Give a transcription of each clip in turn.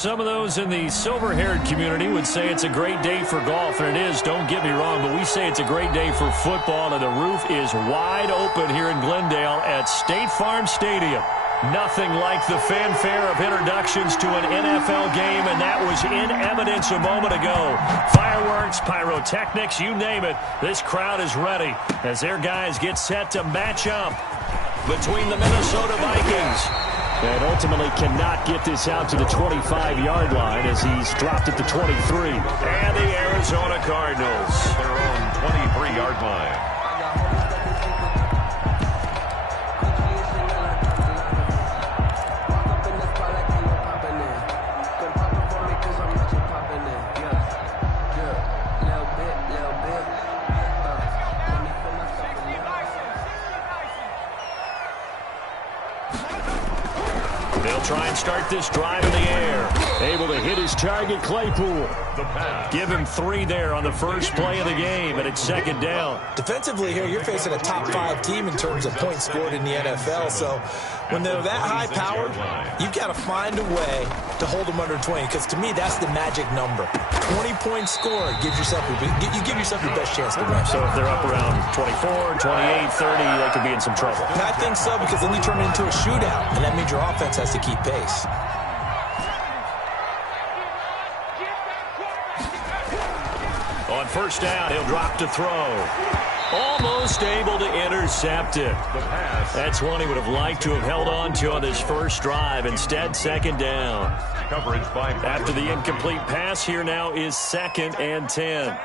Some of those in the silver-haired community would say it's a great day for golf, and it is, don't get me wrong, but we say it's a great day for football, and the roof is wide open here in Glendale at State Farm Stadium. Nothing like the fanfare of introductions to an NFL game, and that was in evidence a moment ago. Fireworks, pyrotechnics, you name it. This crowd is ready as their guys get set to match up between the Minnesota Vikings. And ultimately cannot get this out to the 25-yard line as he's dropped at the 23. And the Arizona Cardinals, their own 23-yard line. Try and start this drive in the air. Able to hit his target, Claypool. Give him 3 there on the first play of the game, and it's second down. Defensively here, you're facing a top-5 team in terms of points scored in the NFL. So when they're that high-powered, you've got to find a way to hold them under 20, because to me, that's the magic number. 20 points scored gives yourself you give yourself your best chance to win. So if they're up around 24, 28, 30, they could be in some trouble. And I think so, because then you turn it into a shootout, and that means your offense has to keep pace. On first down, he'll drop to throw. Almost able to intercept it. That's one he would have liked to have held on to on this first drive. Instead, second down. Coverage by after the incomplete pass, here now is 2nd and 10.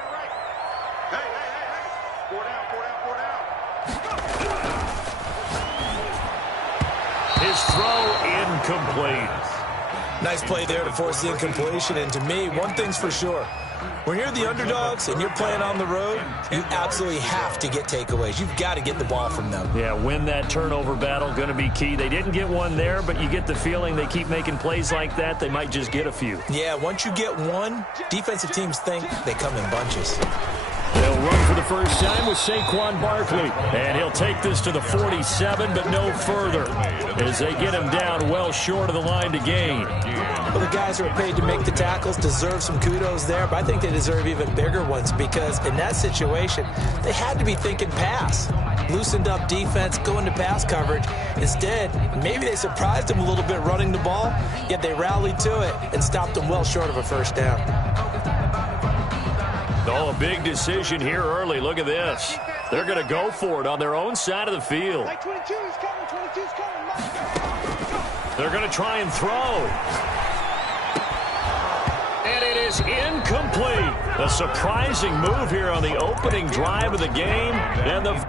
His throw incomplete. Nice play there to force the incompletion. And to me, one thing's for sure. When you're the underdogs and you're playing on the road, you absolutely have to get takeaways. You've got to get the ball from them. Yeah, win that turnover battle, going to be key. They didn't get one there, but you get the feeling they keep making plays like that, they might just get a few. Yeah, once you get one, defensive teams think they come in bunches. They'll run for the first time with Saquon Barkley. And he'll take this to the 47, but no further, as they get him down well short of the line to gain. Well, the guys who are paid to make the tackles deserve some kudos there, but I think they deserve even bigger ones, because in that situation, they had to be thinking pass. Loosened up defense, going to pass coverage. Instead, maybe they surprised them a little bit running the ball, yet they rallied to it and stopped them well short of a first down. Oh, a big decision here early. Look at this. They're going to go for it on their own side of the field. They're going to try and throw. And it is incomplete. A surprising move here on the opening drive of the game. And the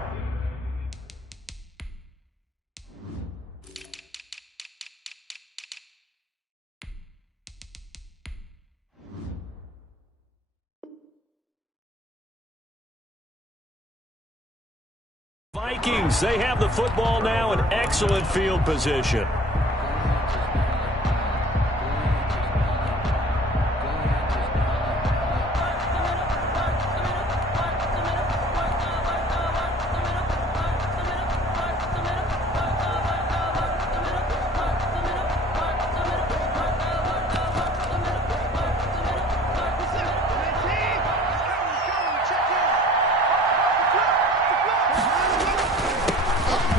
Vikings, they have the football now in excellent field position.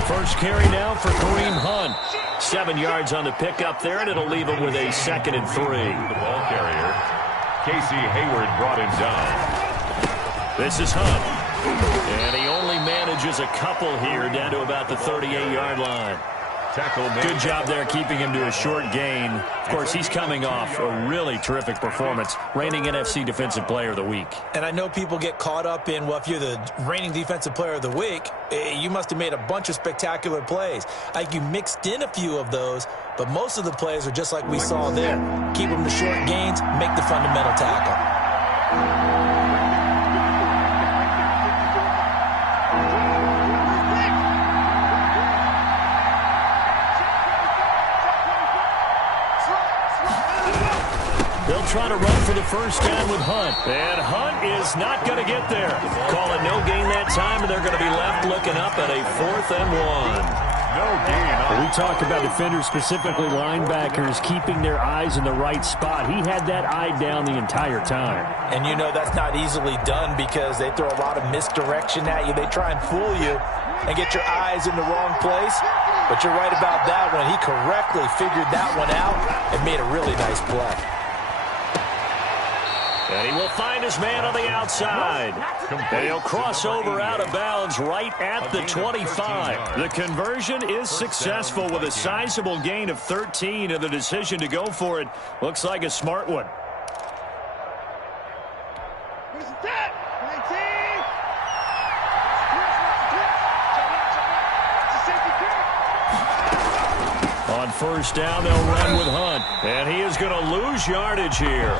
First carry now for Kareem Hunt. 7 yards on the pickup there, and it'll leave him with a 2nd and 3. The ball carrier, Casey Hayward, brought him down. This is Hunt. And he only manages a couple here down to about the 38-yard line. Good job there keeping him to a short gain. Of course, he's coming off a really terrific performance, reigning NFC Defensive Player of the Week. And I know people get caught up in, well, if you're the reigning Defensive Player of the Week, you must have made a bunch of spectacular plays. Like, you mixed in a few of those, but most of the plays are just like we saw there. Keep them to short gains, make the fundamental tackle. They'll try to run for the first down with Hunt. And Hunt is not going to get there. Call it no gain that time, and they're going to be left looking up at a 4th and 1. No gain. We talk about defenders, specifically linebackers, keeping their eyes in the right spot. He had that eye down the entire time. And you know that's not easily done because they throw a lot of misdirection at you. They try and fool you and get your eyes in the wrong place. But you're right about that one. He correctly figured that one out and made a really nice play. And he will find his man on the outside. And he'll cross over out of bounds right at the 25. The conversion is successful with a sizable gain of 13, and the decision to go for it looks like a smart one. On first down, they'll run with Hunt. And he is going to lose yardage here.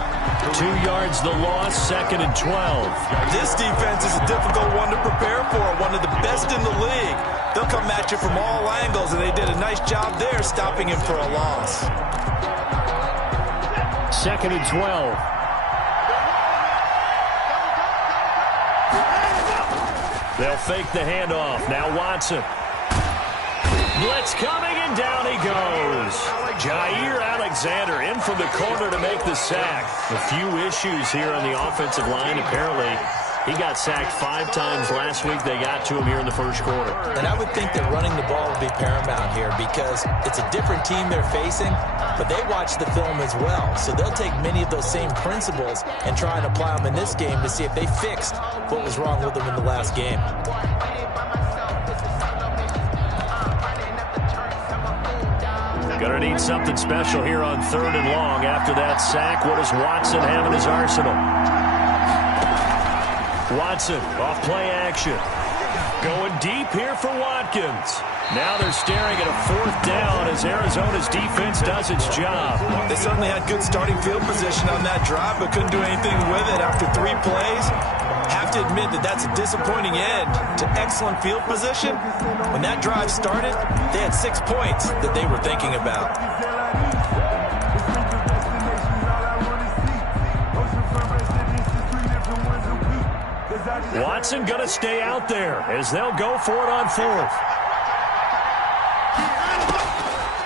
2 yards the loss, 2nd and 12. This defense is a difficult one to prepare for, one of the best in the league. They'll come at you from all angles, and they did a nice job there stopping him for a loss. 2nd and 12. They'll fake the handoff. Now Watson. Blitz coming, and down he goes. Jair Alexander in from the corner to make the sack. A few issues here on the offensive line. Apparently, he got sacked 5 times last week. They got to him here in the first quarter. And I would think that running the ball would be paramount here because it's a different team they're facing, but they watch the film as well. So they'll take many of those same principles and try and apply them in this game to see if they fixed what was wrong with them in the last game. Going to need something special here on 3rd and long. After that sack, what does Watson have in his arsenal? Watson off play action. Going deep here for Watkins. Now they're staring at a 4th down as Arizona's defense does its job. They certainly had good starting field position on that drive, but couldn't do anything with it after 3 plays. Have to admit that that's a disappointing end to excellent field position. When that drive started, they had 6 points that they were thinking about. Watson going to stay out there as they'll go for it on 4th.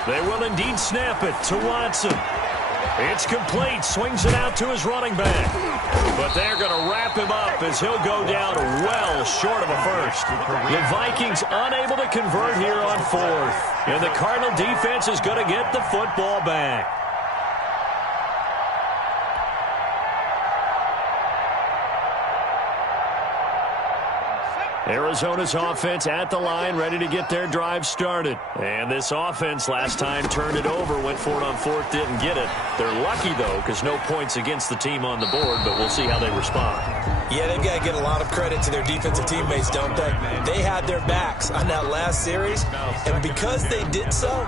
They will indeed snap it to Watson. It's complete. Swings it out to his running back. But they're going to wrap him up as he'll go down well short of a first. The Vikings unable to convert here on 4th. And the Cardinal defense is going to get the football back. Arizona's offense at the line, ready to get their drive started. And this offense last time turned it over, went for it on 4th, didn't get it. They're lucky, though, because no points against the team on the board, but we'll see how they respond. Yeah, they've got to get a lot of credit to their defensive teammates, don't they? They had their backs on that last series, and because they did so,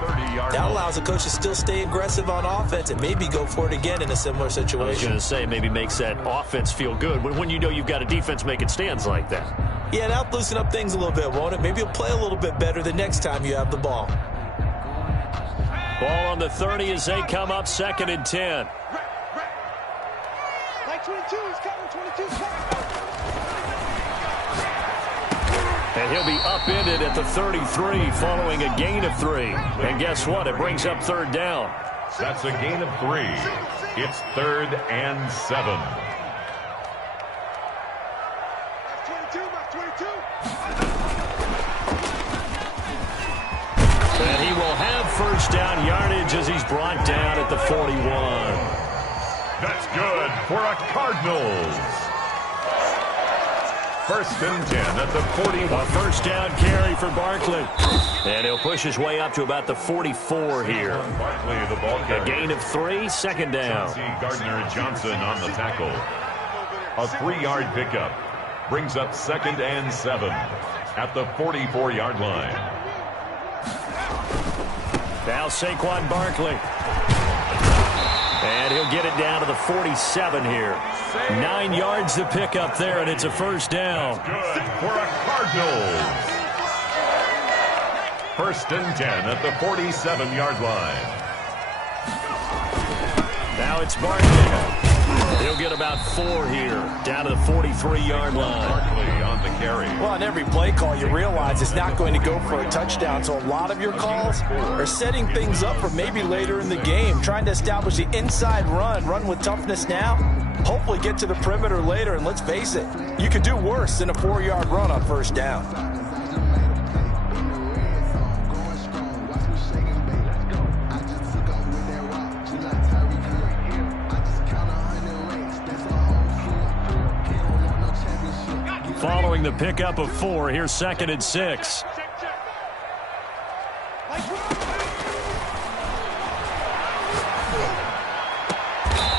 that allows the coach to still stay aggressive on offense and maybe go for it again in a similar situation. I was going to say, maybe makes that offense feel good when you know you've got a defense making stands like that. Yeah, that'll loosen up things a little bit, won't it? Maybe you'll play a little bit better the next time you have the ball. Ball on the 30 as they come up 2nd and 10. Like 22, he's coming, 22's coming. And he'll be upended at the 33 following a gain of 3. And guess what? It brings up 3rd down. That's a gain of 3. It's 3rd and 7. And he will have first down yardage as he's brought down at the 41. That's good for a Cardinals. 1st and 10 at the 41. A first down carry for Barkley. And he'll push his way up to about the 44 here. Barkley, the ball carrier. A gain of 3, 2nd down. Gardner-Johnson on the tackle. A 3-yard pickup brings up 2nd and 7 at the 44-yard line. Now Saquon Barkley. And he'll get it down to the 47 here. 9 yards to pick up there, and it's a first down. Good for a Cardinals. 1st and 10 at the 47-yard line. Now it's Barkley. He'll get about 4 here, down to the 43-yard line. Barkley on the carry. Well, on every play call, you realize it's not going to go for a touchdown, so a lot of your calls are setting things up for maybe later in the game, trying to establish the inside run with toughness now, hopefully get to the perimeter later, and let's face it, you could do worse than a 4-yard run on first down. Following the pickup of 4, here's 2nd and 6.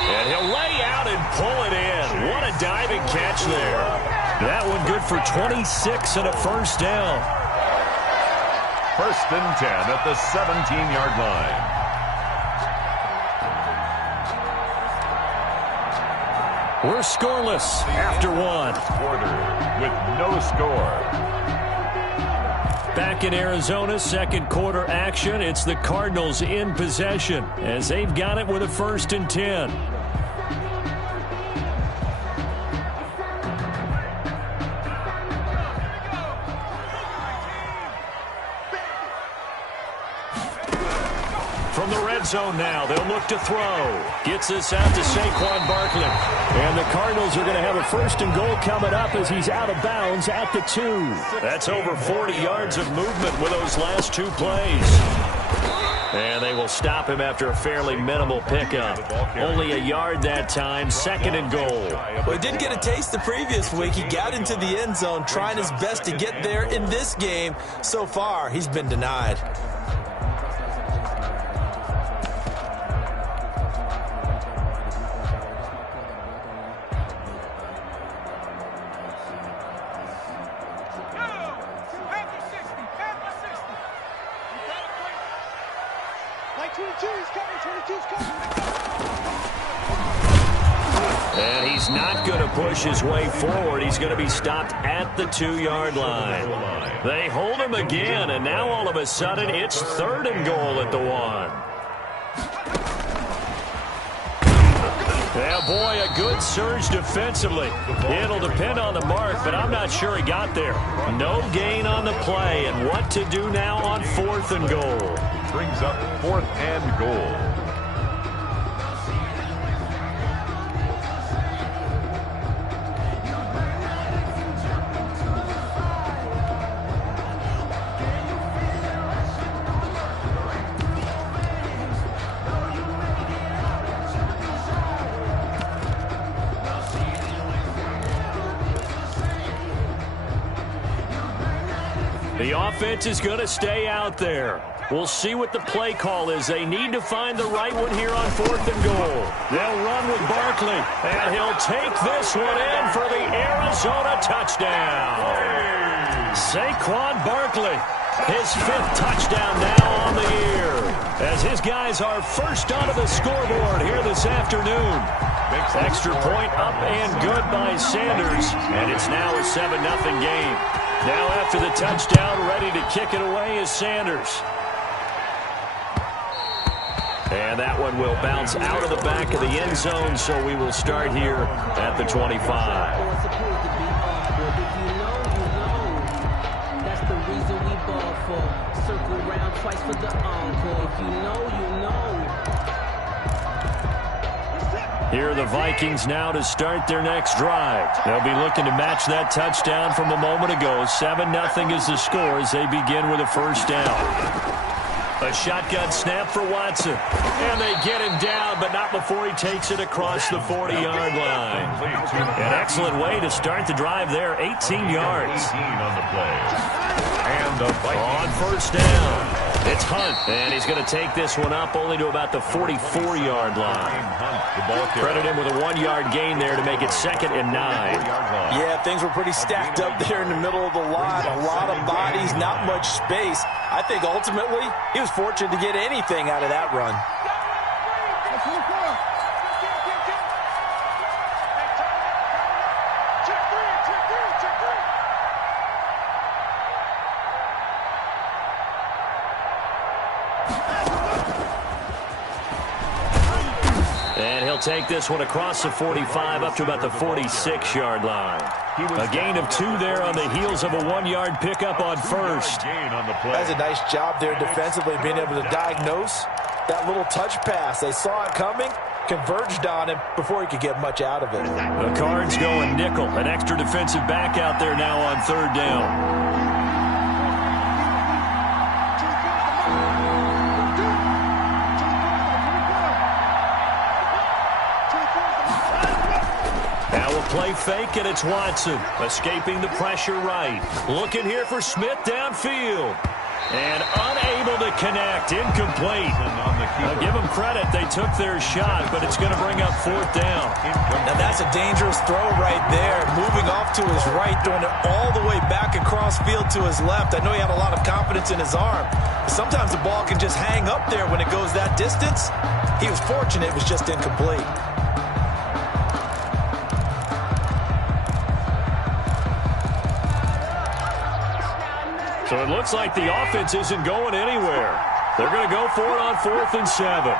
And he'll lay out and pull it in. What a diving catch there. That one good for 26 and a first down. 1st and 10 at the 17-yard line. We're scoreless after 1. Quarter with no score. Back in Arizona, 2nd quarter action. It's the Cardinals in possession as they've got it with a 1st and 10. From the red zone now, they'll look to throw. Gets this out to Saquon Barkley. And the Cardinals are going to have a 1st and goal coming up as he's out of bounds at the 2. That's over 40 yards of movement with those last 2 plays. And they will stop him after a fairly minimal pickup. Only a yard that time, 2nd and goal. Well, he did get a taste the previous week. He got into the end zone trying his best to get there in this game. So far, he's been denied. And he's not going to push his way forward. He's going to be stopped at the 2-yard line. They hold him again, and now all of a sudden it's 3rd and goal at the 1. Yeah, boy, a good surge defensively. It'll depend on the mark, but I'm not sure he got there. No gain on the play, and what to do now on 4th and goal. Brings up 4th and goal. The offense is going to stay out there. We'll see what the play call is. They need to find the right one here on 4th and goal. They'll run with Barkley, and he'll take this one in for the Arizona touchdown. Saquon Barkley, his 5th touchdown now on the year, as his guys are first onto the scoreboard here this afternoon. Extra point up and good by Sanders, and it's now a 7-0 game. Now after the touchdown, ready to kick it away is Sanders. And that one will bounce out of the back of the end zone, so we will start here at the 25. That's the reason we ball for. Circle round twice for the encore. If you know, you know. Here are the Vikings now to start their next drive. They'll be looking to match that touchdown from a moment ago. 7-0 is the score as they begin with a 1st down. A shotgun snap for Watson. And they get him down, but not before he takes it across the 40-yard line. An excellent way to start the drive there. 18 yards. 18 on the play. And the on 1st down. It's Hunt, and he's going to take this one up only to about the 44-yard line. Credit him with a 1-yard gain there to make it 2nd and 9. Yeah, things were pretty stacked up there in the middle of the line. A lot of bodies, not much space. I think ultimately he was fortunate to get anything out of that run. they'll take this one across the 45 up to about the 46-yard line. A gain of 2 there on the heels of a 1-yard pickup on first. That's a nice job there defensively, being able to diagnose that little touch pass. They saw it coming, converged on him before he could get much out of it. The Cards going nickel. An extra defensive back out there now on 3rd down. Play fake, and it's Watson. Escaping the pressure right. Looking here for Smith downfield. And unable to connect. Incomplete. I'll give them credit. They took their shot, but it's going to bring up 4th down. Now that's a dangerous throw right there. Moving off to his right, throwing it all the way back across field to his left. I know he had a lot of confidence in his arm. But sometimes the ball can just hang up there when it goes that distance. He was fortunate it was just incomplete. So it looks like the offense isn't going anywhere. They're going to go for it on 4th and 7.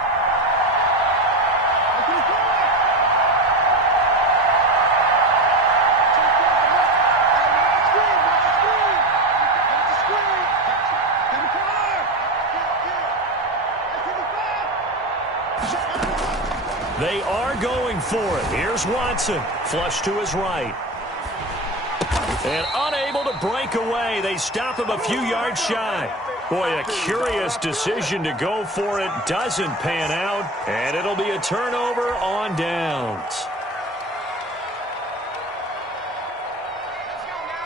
They are going for it. Here's Watson. Flush to his right. And unable to break away. They stop him a few yards shy. Boy, a curious decision to go for it. Doesn't pan out. And it'll be a turnover on downs.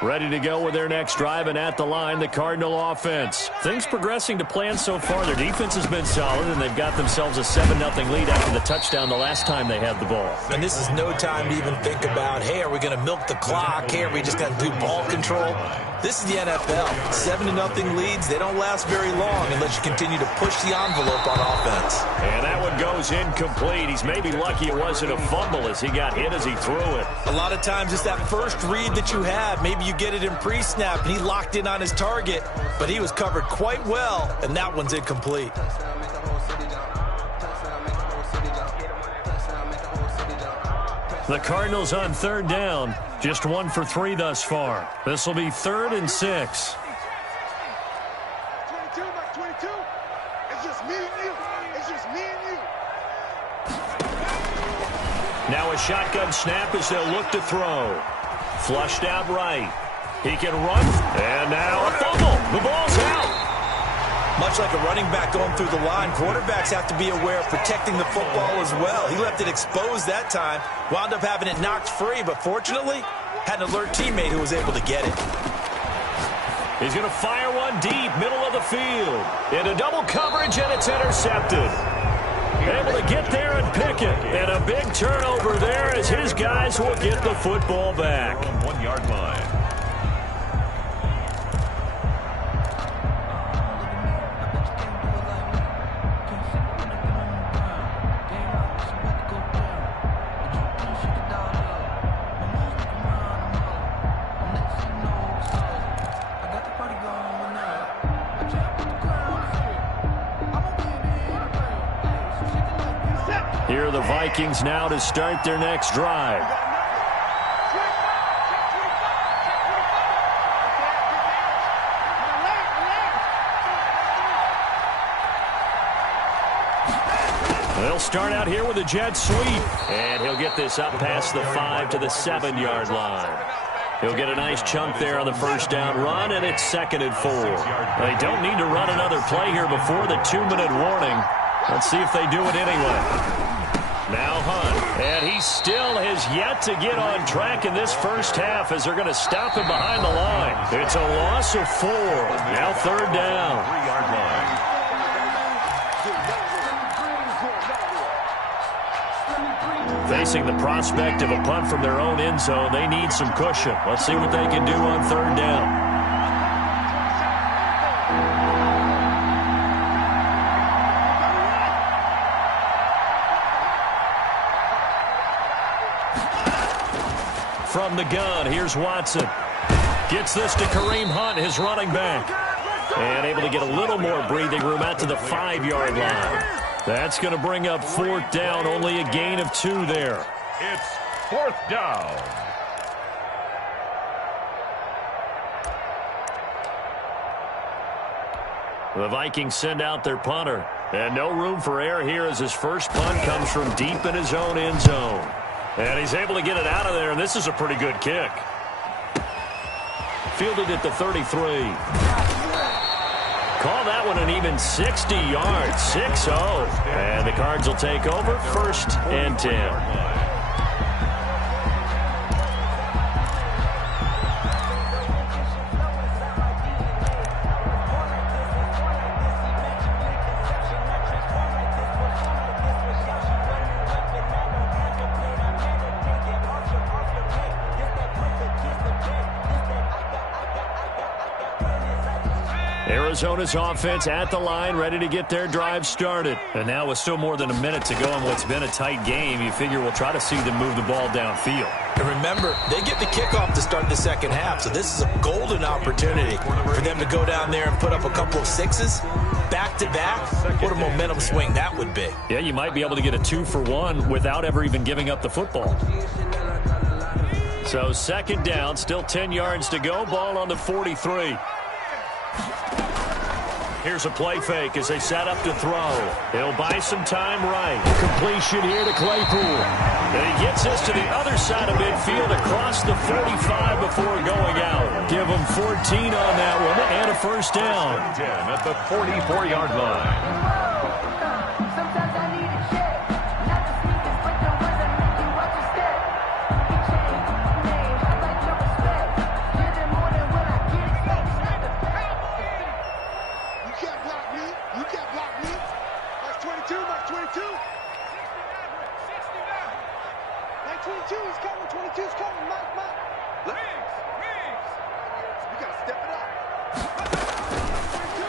Ready to go with their next drive, and at the line, the Cardinal offense. Things progressing to plan so far. Their defense has been solid, and they've got themselves a 7-0 lead after the touchdown the last time they had the ball. And this is no time to even think about, hey, are we going to milk the clock? Hey, are we just going to do ball control? This is the NFL. 7-0 leads, they don't last very long unless you continue to push the envelope on offense. And that one goes incomplete. He's maybe lucky it wasn't a fumble as he got hit as he threw it. A lot of times it's that first read that you have. Maybe you get it in pre-snap, and he locked in on his target, but he was covered quite well, and that one's incomplete. The Cardinals on 3rd down, just 1 for 3 thus far. This will be 3rd and 6. 22 by 22. It's just me and you. It's just me and you. Now a shotgun snap as they'll look to throw. Flushed out right. He can run, and now a fumble. The ball's out. Much like a running back going through the line, quarterbacks have to be aware of protecting the football as well. He left it exposed that time, wound up having it knocked free, but fortunately, had an alert teammate who was able to get it. He's going to fire one deep, middle of the field. Into double coverage, and it's intercepted. Able to get there and pick it. And a big turnover there as his guys will get the football back. 1-yard line. Here are the Vikings now to start their next drive. They'll start out here with a jet sweep. And he'll get this up past the 5 to the 7-yard line. He'll get a nice chunk there on the first down run, and it's 2nd and 4. They don't need to run another play here before the 2-minute warning. Let's see if they do it anyway. Now Hunt, and he still has yet to get on track in this first half as they're going to stop him behind the line. It's a loss of 4. Now 3rd down. 3-yard line. Facing the prospect of a punt from their own end zone, they need some cushion. Let's see what they can do on 3rd down. From the gun, here's Watson. Gets this to Kareem Hunt, his running back. And able to get a little more breathing room out to the 5-yard line. That's going to bring up 4th down, only a gain of 2 there. It's 4th down. The Vikings send out their punter. And no room for error here as his first punt comes from deep in his own end zone. And he's able to get it out of there, and this is a pretty good kick. Fielded at the 33. Call that one an even 60 yards, 6-0. And the Cards will take over, 1st and 10. Arizona's offense at the line, ready to get their drive started. And now with still more than a minute to go in what's been a tight game, you figure we'll try to see them move the ball downfield. And remember, they get the kickoff to start the second half, so this is a golden opportunity for them to go down there and put up a couple of 6s back-to-back. What a momentum swing that would be. Yeah, you might be able to get a 2-for-1 without ever even giving up the football. So 2nd down, still 10 yards to go, ball on the 43. Here's a play fake as they set up to throw. He'll buy some time right. Completion here to Claypool. And he gets this to the other side of midfield across the 45 before going out. Give him 14 on that one and a 1st down. 10 at the 44-yard line.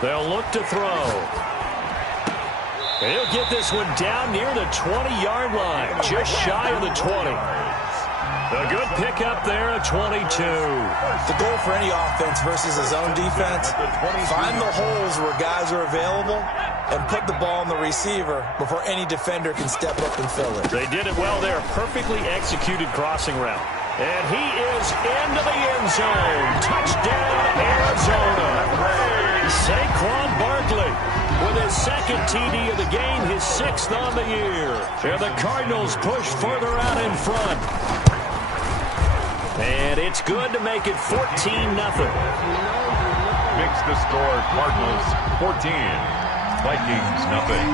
They'll look to throw. He'll get this one down near the 20-yard line, just shy of the 20. A good pickup there at 22. The goal for any offense versus his own defense, find the holes where guys are available and put the ball on the receiver before any defender can step up and fill it. They did it well there. Perfectly executed crossing route. And he is into the end zone. Touchdown, Arizona. Saquon Barkley with his 2nd TD of the game, his 6th on the year. And the Cardinals push further out in front. And it's good to make it 14-0. Makes the score Cardinals 14, Vikings nothing.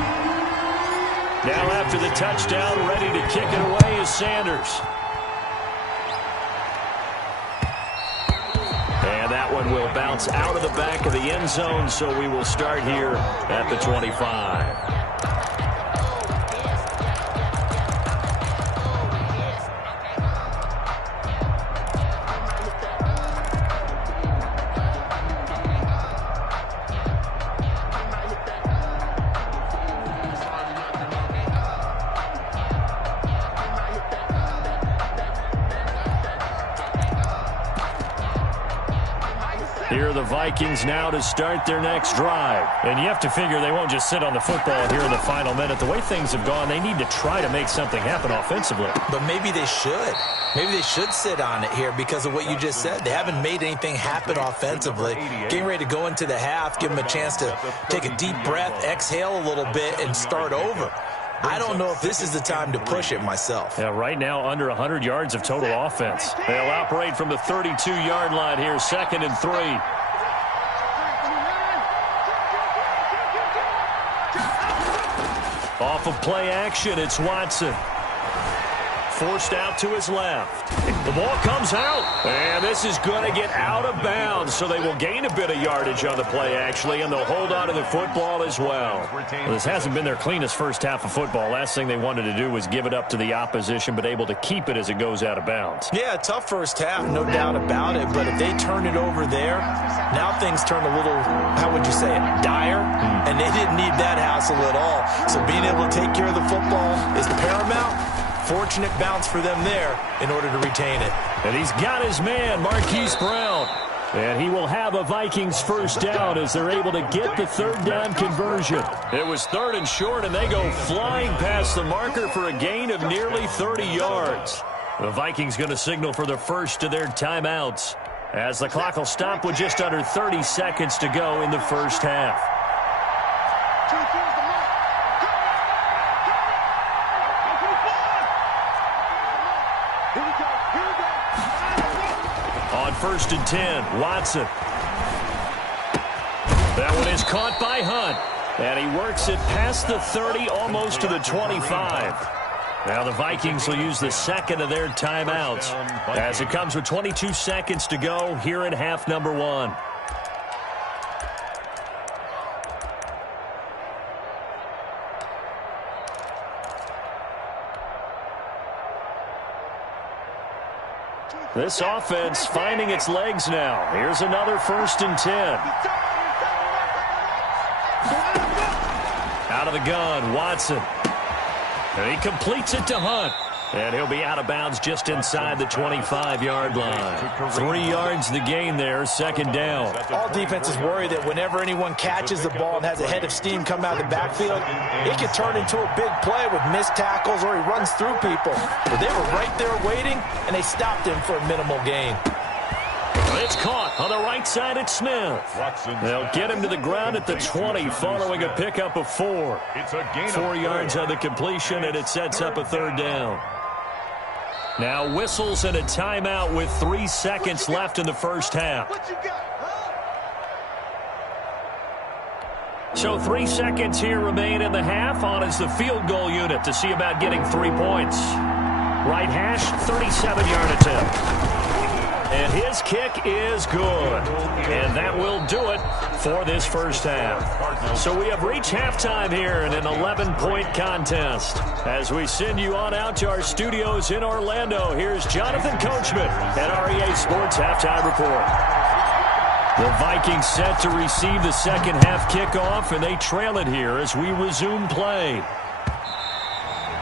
Now after the touchdown, ready to kick it away is Sanders. And that one will bounce out of the back of the end zone, so we will start here at the 25. Here are the Vikings now to start their next drive. And you have to figure they won't just sit on the football here in the final minute. The way things have gone, they need to try to make something happen offensively. But maybe they should. Maybe they should sit on it here because of what you just said. They haven't made anything happen offensively. Getting ready to go into the half, give them a chance to take a deep breath, exhale a little bit, and start over. I don't know if this is the time to push it myself. Yeah, right now under 100 yards of total offense. They'll operate from the 32-yard line here, 2nd and 3. Off of play action, it's Watson. Forced out to his left. The ball comes out, and this is going to get out of bounds, so they will gain a bit of yardage on the play, actually, and they'll hold on to the football as well. This hasn't been their cleanest first half of football. Last thing they wanted to do was give it up to the opposition, but able to keep it as it goes out of bounds. Yeah, tough first half, no doubt about it, but if they turn it over there, now things turn a little, how would you say it, dire, and they didn't need that hassle at all. So being able to take care of the football is paramount. Fortunate bounce for them there in order to retain it. And he's got his man, Marquise Brown. And he will have a Vikings first down as they're able to get the third down conversion. It was 3rd and short, and they go flying past the marker for a gain of nearly 30 yards. The Vikings going to signal for the first of their timeouts as the clock will stop with just under 30 seconds to go in the first half. On 1st and 10, Watson. That one is caught by Hunt. And he works it past the 30, almost to the 25. Now the Vikings will use the second of their timeouts as it comes with 22 seconds to go here in half number 1. This offense finding its legs now. Here's another 1st and 10. Out of the gun, Watson. And he completes it to Hunt. And he'll be out of bounds just inside the 25-yard line. 3 yards the gain there, 2nd down. All defenses worry that whenever anyone catches the ball and has a head of steam come out of the backfield, it can turn into a big play with missed tackles or he runs through people. But they were right there waiting, and they stopped him for a minimal gain. It's caught on the right side at Smith. They'll get him to the ground at the 20 following a pickup of 4. 4 yards on the completion, and it sets up a 3rd down. Now whistles and a timeout with 3 seconds left in the first half. So 3 seconds here remain in the half. On is the field goal unit to see about getting 3 points. Right hash, 37-yard attempt. And his kick is good. And that will do it for this first half. So we have reached halftime here in an 11-point contest. As we send you on out to our studios in Orlando, here's Jonathan Coachman at REA Sports Halftime Report. The Vikings set to receive the second half kickoff, and they trail it here as we resume play.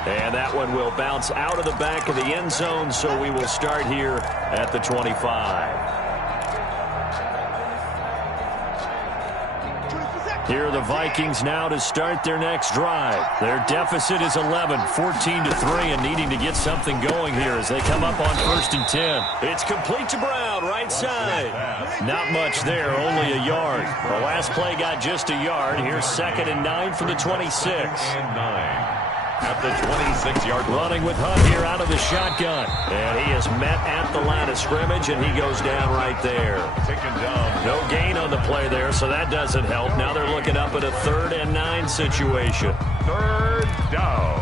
And that one will bounce out of the back of the end zone, so we will start here at the 25. Here are the Vikings now to start their next drive. Their deficit is 11, 14-3, and needing to get something going here as they come up on 1st and 10. It's complete to Brown, right side. Not much there, only a yard. The last play got just a yard. Here's 2nd and 9 from the 26. At the 26-yard line. Running with Hunt here out of the shotgun. And he is met at the line of scrimmage, and he goes down right there. Taken down. No gain on the play there, so that doesn't help. Now they're looking up at a 3rd and 9 situation. 3rd down.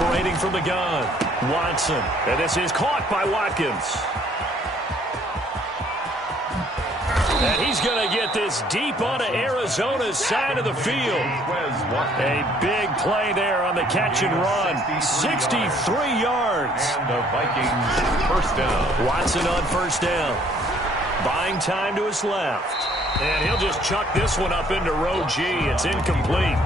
Operating from the gun, Watson. And this is caught by Watkins. And he's going to get this deep onto Arizona's side of the field. A big play there on the catch and run. 63 yards. And the Vikings first down. Watson on first down. Buying time to his left. And he'll just chuck this one up into row G. It's incomplete.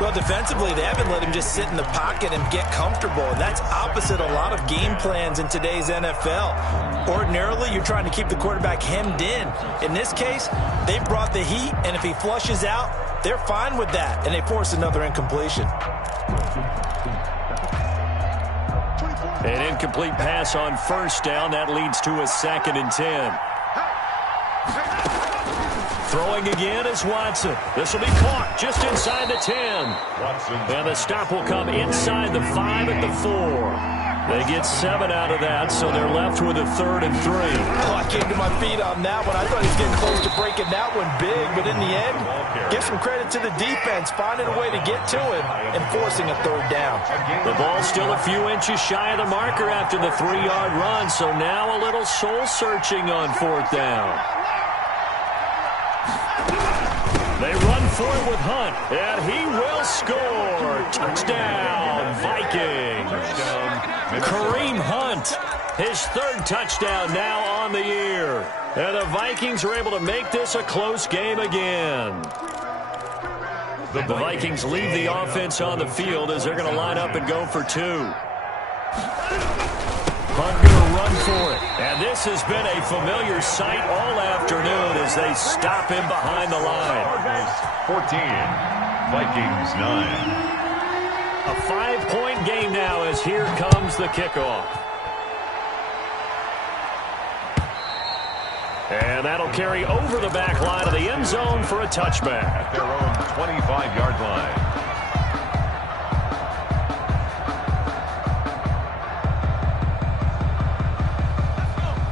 Well, defensively, they haven't let him just sit in the pocket and get comfortable, and that's opposite a lot of game plans in today's NFL. Ordinarily, you're trying to keep the quarterback hemmed in. In this case, they brought the heat, and if he flushes out, they're fine with that, and they force another incompletion. An incomplete pass on first down. That leads to a 2nd and 10. Throwing again is Watson. This will be caught just inside the 10. And the stop will come inside the 5 at the 4. They get 7 out of that, so they're left with a 3rd and 3. Oh, I came to my feet on that one. I thought he was getting close to breaking that one big, but in the end, give some credit to the defense, finding a way to get to him and forcing a 3rd down. The ball's still a few inches shy of the marker after the 3-yard run, so now a little soul-searching on 4th down. They run for it with Hunt, and he will score. Touchdown, Vikings. Kareem Hunt, his 3rd touchdown now on the year. And the Vikings are able to make this a close game again. The Vikings leave the offense on the field as they're going to line up and go for two. Hunt going to run for it. And this has been a familiar sight all afternoon as they stop him behind the line. 14, Vikings 9. A 5-point game now as here comes the kickoff. And that'll carry over the back line of the end zone for a touchback. At their own 25-yard line.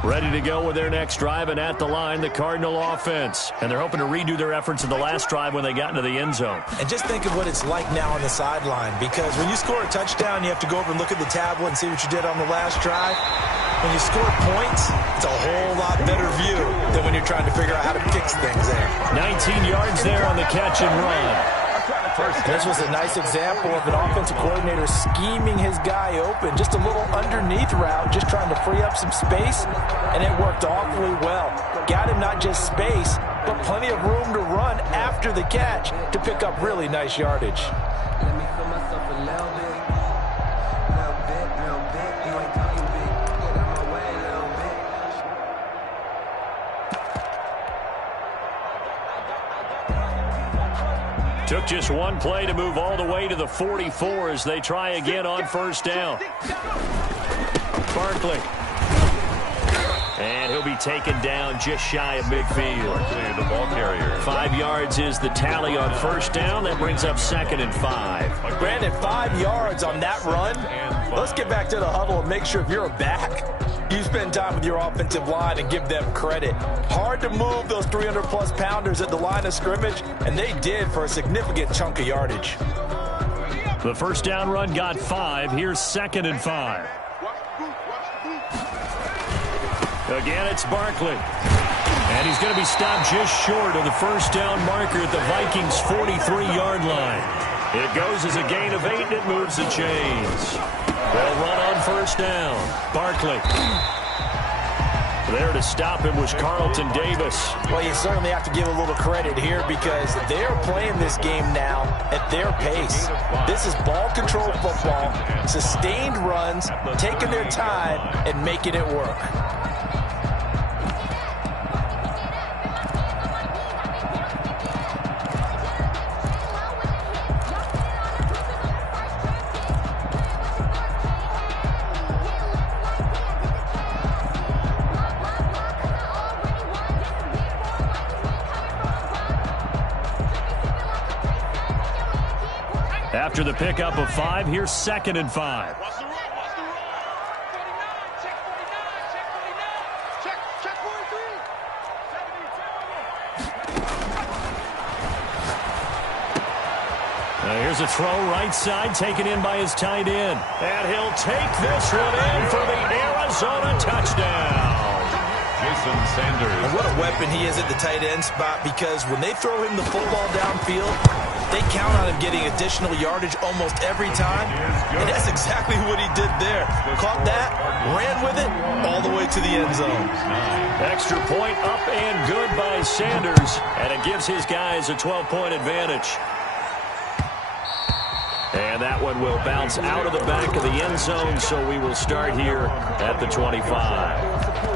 Ready to go with their next drive, and at the line, the Cardinal offense. And they're hoping to redo their efforts in the last drive when they got into the end zone. And just think of what it's like now on the sideline, because when you score a touchdown, you have to go over and look at the tablet and see what you did on the last drive. When you score points, it's a whole lot better view than when you're trying to figure out how to fix things there. 19 yards there on the catch and run. This was a nice example of an offensive coordinator scheming his guy open. Just a little underneath route, just trying to free up some space, and it worked awfully well. Got him not just space, but plenty of room to run after the catch to pick up really nice yardage. Let me feel myself a little bit. You ain't talking big. Get out my way a little bit. Took just one play to move all the way to the 44 as they try again on first down. Barkley. And he'll be taken down just shy of midfield. The ball carrier. 5 yards is the tally on first down. That brings up 2nd and 5. Brandon, 5 yards on that run. Let's get back to the huddle and make sure if you're a back, you spend time with your offensive line and give them credit. Hard to move those 300-plus pounders at the line of scrimmage, and they did for a significant chunk of yardage. The first down run got 5. Here's 2nd and 5. Again, it's Barkley. And he's going to be stopped just short of the first down marker at the Vikings' 43-yard line. It goes as a gain of 8, and it moves the chains. They'll run on first down. Barkley. There to stop him was Carlton Davis. Well, you certainly have to give a little credit here because they're playing this game now at their pace. This is ball control football, sustained runs, taking their time, and making it work. After the pickup of 5, here's 2nd and 5. Here's a throw right side, taken in by his tight end. And he'll take this one in for the Arizona touchdown. Jason Sanders. And what a weapon he is at the tight end spot, because when they throw him the football downfield, they count on him getting additional yardage almost every time. And that's exactly what he did there. Caught that, ran with it, all the way to the end zone. Extra point up and good by Sanders. And it gives his guys a 12-point advantage. And that one will bounce out of the back of the end zone, so we will start here at the 25.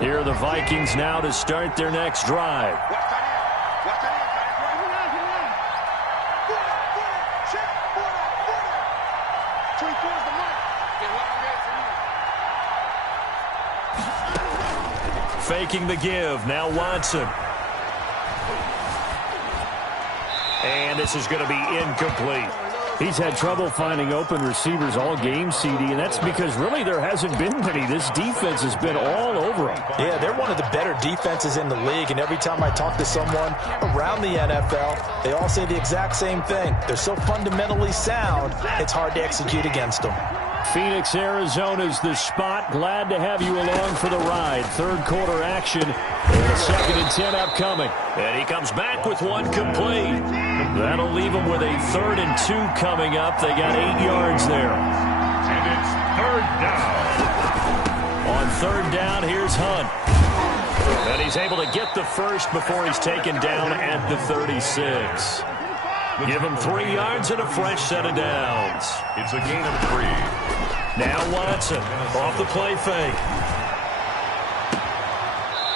Here are the Vikings now to start their next drive. Faking the give. Now Watson. And this is going to be incomplete. He's had trouble finding open receivers all game, CD, and that's because really there hasn't been many. This defense has been all over him. Yeah, they're one of the better defenses in the league, and every time I talk to someone around the NFL, they all say the exact same thing. They're so fundamentally sound, it's hard to execute against them. Phoenix, Arizona's the spot. Glad to have you along for the ride. Third quarter action. And 2nd and 10 upcoming. And he comes back with one complete. That'll leave him with a 3rd and 2 coming up. They got 8 yards there. third down. On third down, here's Hunt. And he's able to get the first before he's taken down at the 36. Give him 3 yards and a fresh set of downs. It's a gain of 3. Now Watson off the play fake.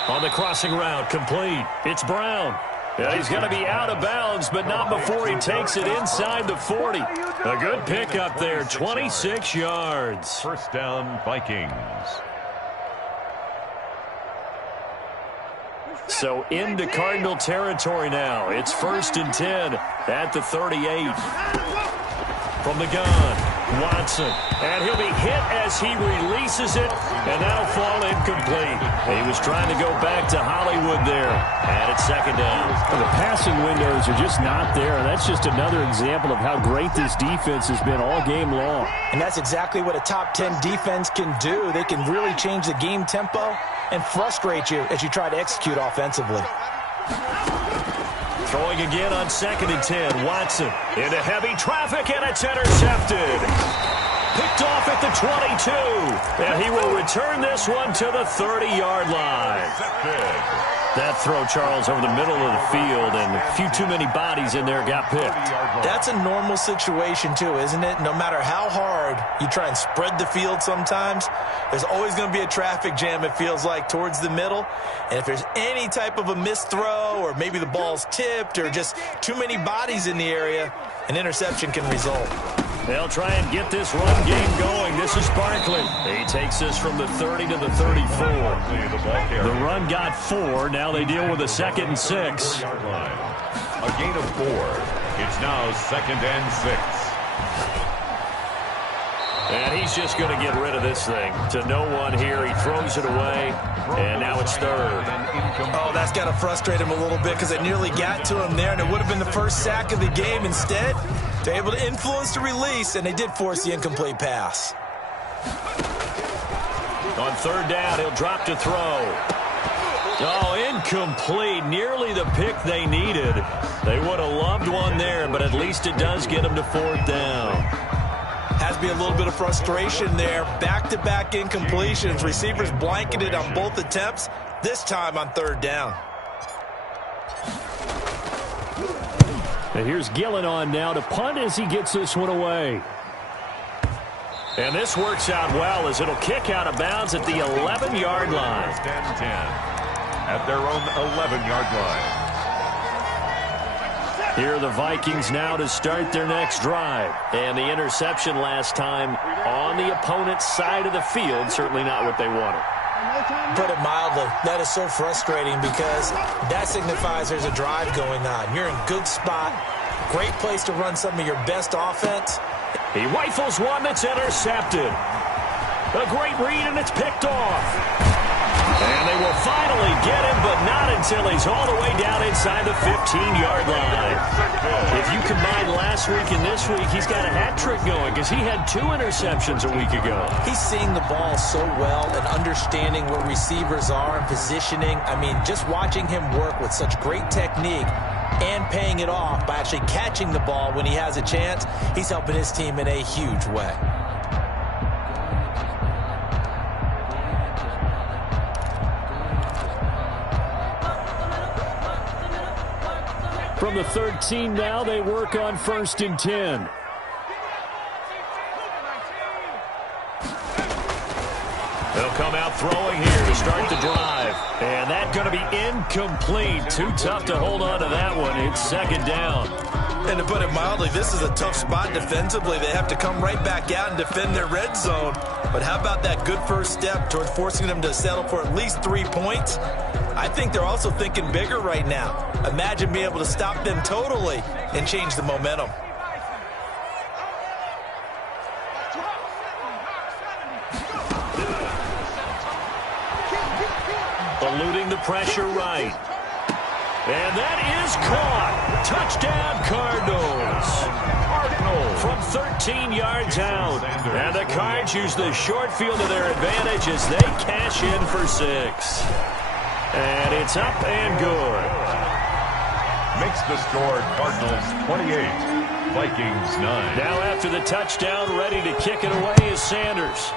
On the crossing route, complete. It's Brown. Yeah, he's going to be out of bounds, but not before he takes it inside the 40. A good pickup there, 26 yards. First down, Vikings. So into Cardinal territory now. It's 1st and 10 at the 38. From the gun, Watson. And he'll be hit as he releases it, and that'll fall incomplete. He was trying to go back to Hollywood there, and it's 2nd down. The passing windows are just not there, and that's just another example of how great this defense has been all game long. And that's exactly what a top 10 defense can do. They can really change the game tempo and frustrate you as you try to execute offensively. Throwing again on 2nd and 10. Watson into heavy traffic, and it's intercepted. Picked off at the 22. And he will return this one to the 30-yard line. That throw, Charles, over the middle of the field, and a few too many bodies in there got picked. That's a normal situation, too, isn't it? No matter how hard you try and spread the field sometimes, there's always going to be a traffic jam, it feels like, towards the middle. And if there's any type of a missed throw, or maybe the ball's tipped, or just too many bodies in the area, an interception can result. They'll try and get this run game going. This is Barkley. He takes this from the 30 to the 34. The run got 4. Now they deal with a 2nd and 6. A gain of 4. It's now 2nd and 6. And he's just going to get rid of this thing. To no one here. He throws it away, and now it's 3rd. Oh, that's got to frustrate him a little bit because they nearly got to him there, and it would have been the first sack of the game. Instead, they're able to influence the release, and they did force the incomplete pass. On 3rd down, he'll drop to throw. Oh, incomplete. Nearly the pick they needed. They would have loved one there, but at least it does get them to 4th down. Has to be a little bit of frustration there. Back-to-back incompletions. Receivers blanketed on both attempts, this time on 3rd down. And here's Gillen on now to punt as he gets this one away. And this works out well as it'll kick out of bounds at the 11-yard line. 1st and 10 at their own 11-yard line. Here are the Vikings now to start their next drive. And the interception last time on the opponent's side of the field, certainly not what they wanted. Put it mildly, that is so frustrating because that signifies there's a drive going on. You're in good spot, great place to run some of your best offense. He rifles one that's intercepted. A great read, and it's picked off. And they will finally get him, but not until he's all the way down inside the 15-yard line. If you combine last week and this week, he's got a hat trick going because he had 2 interceptions a week ago. He's seeing the ball so well and understanding where receivers are and positioning. I mean, just watching him work with such great technique and paying it off by actually catching the ball when he has a chance, he's helping his team in a huge way. From the 13 now, they work on 1st and 10. They'll come out throwing here to start the drive. And that's going to be incomplete. Too tough to hold on to that one. It's 2nd down. And to put it mildly, this is a tough spot defensively. They have to come right back out and defend their red zone. But how about that good first step towards forcing them to settle for at least 3 points? I think they're also thinking bigger right now. Imagine being able to stop them totally and change the momentum. Eluding the pressure right. And that is caught. Touchdown, Cardinals. From 13 yards out. And the Cards use the short field to their advantage as they cash in for 6. And it's up and good. Makes the score Cardinals 28, Vikings 9. Now after the touchdown, ready to kick it away is Sanders.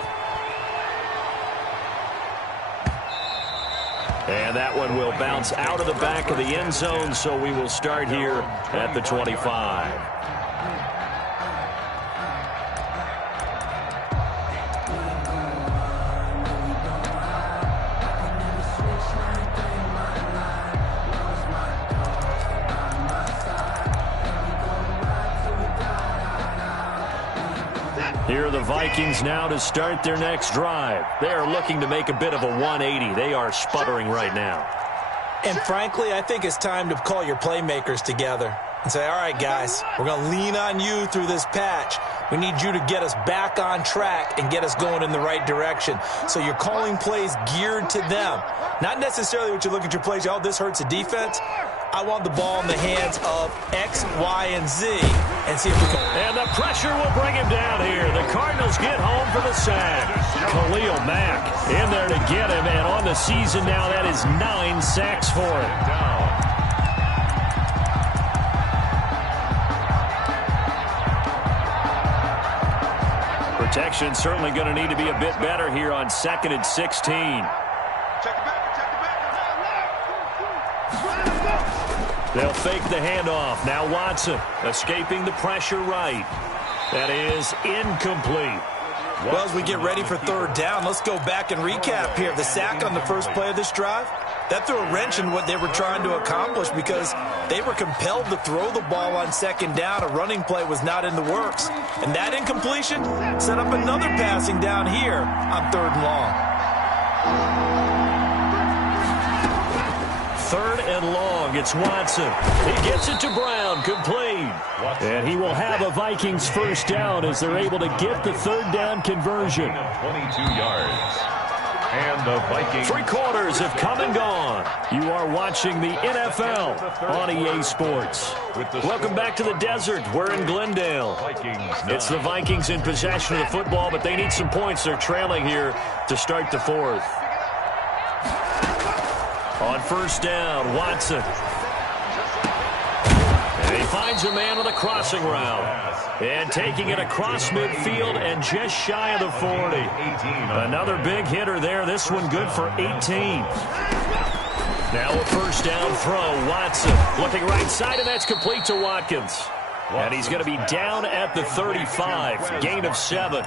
And that one will bounce out of the back of the end zone, so we will start here at the 25. Here are the Vikings now to start their next drive. They are looking to make a bit of a 180. They are sputtering right now. And frankly, I think it's time to call your playmakers together and say, all right, guys, we're going to lean on you through this patch. We need you to get us back on track and get us going in the right direction. So you're calling plays geared to them. Not necessarily what you look at your plays, oh, this hurts the defense. I want the ball in the hands of X, Y, and Z and see if we can. And the pressure will bring him down here. The Cardinals get home for the sack. Khalil Mack in there to get him, and on the season now, that is 9 sacks for him. Protection certainly going to need to be a bit better here on 2nd and 16. They'll fake the handoff. Now Watson escaping the pressure right. That is incomplete. Well, as we get ready for third down, let's go back and recap here. The sack on the first play of this drive, that threw a wrench in what they were trying to accomplish because they were compelled to throw the ball on second down. A running play was not in the works. And that incompletion set up another passing down here on 3rd and long. 3rd and long. It's Watson. He gets it to Brown. Complete. And he will have a Vikings first down as they're able to get the 3rd down conversion. 22 yards. And the Vikings. 3 quarters have come and gone. You are watching the NFL on EA Sports. Welcome back to the desert. We're in Glendale. It's the Vikings in possession of the football, but they need some points. They're trailing here to start the 4th. On first down, Watson. And he finds a man on the crossing route. And taking it across midfield and just shy of the 40. Another big hitter there. This one good for 18. Now a first down throw. Watson looking right side, and that's complete to Watkins. And he's going to be down at the 35. Gain of 7.